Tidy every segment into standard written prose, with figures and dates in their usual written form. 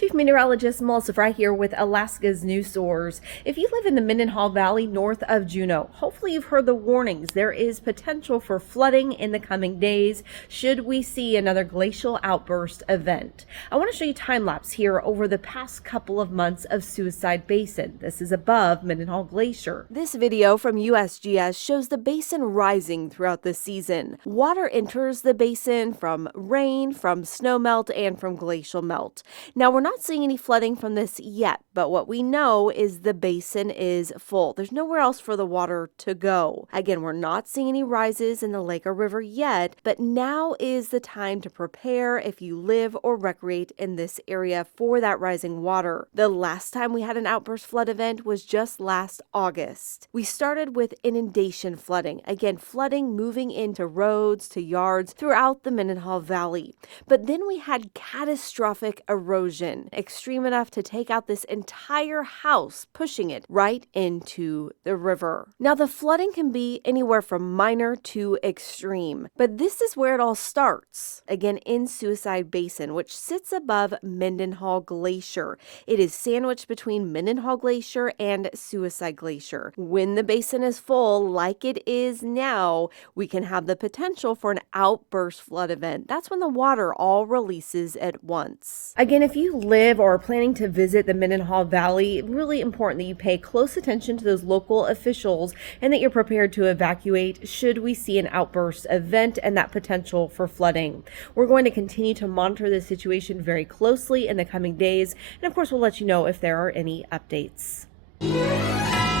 Chief Meteorologist Melissa Fry here with Alaska's News Source. If you live in the Mendenhall Valley north of Juneau, hopefully you've heard the warnings. There is potential for flooding in the coming days should we see another glacial outburst event. I want to show you time lapse here over the past couple of months of Suicide Basin. This is above Mendenhall Glacier. This video from USGS shows the basin rising throughout the season. Water enters the basin from rain, from snowmelt, and from glacial melt. Now, we're not seeing any flooding from this yet, but what we know is the basin is full. There's nowhere else for the water to go. Again, we're not seeing any rises in the lake or river yet, but now is the time to prepare if you live or recreate in this area for that rising water. The last time we had an outburst flood event was just last August. We started with inundation flooding. Again, flooding moving into roads, to yards throughout the Mendenhall Valley. But then we had catastrophic erosion, extreme enough to take out this entire house, pushing it right into the river. Now, the flooding can be anywhere from minor to extreme, but this is where it all starts. Again, in Suicide Basin, which sits above Mendenhall Glacier. It is sandwiched between Mendenhall Glacier and Suicide Glacier. When the basin is full, like it is now, we can have the potential for an outburst flood event. That's when the water all releases at once. Again, if you live or are planning to visit the Mendenhall Valley, really important that you pay close attention to those local officials and that you're prepared to evacuate should we see an outburst event and that potential for flooding. We're going to continue to monitor the situation very closely in the coming days, and of course we'll let you know if there are any updates.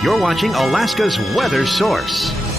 You're watching Alaska's Weather Source.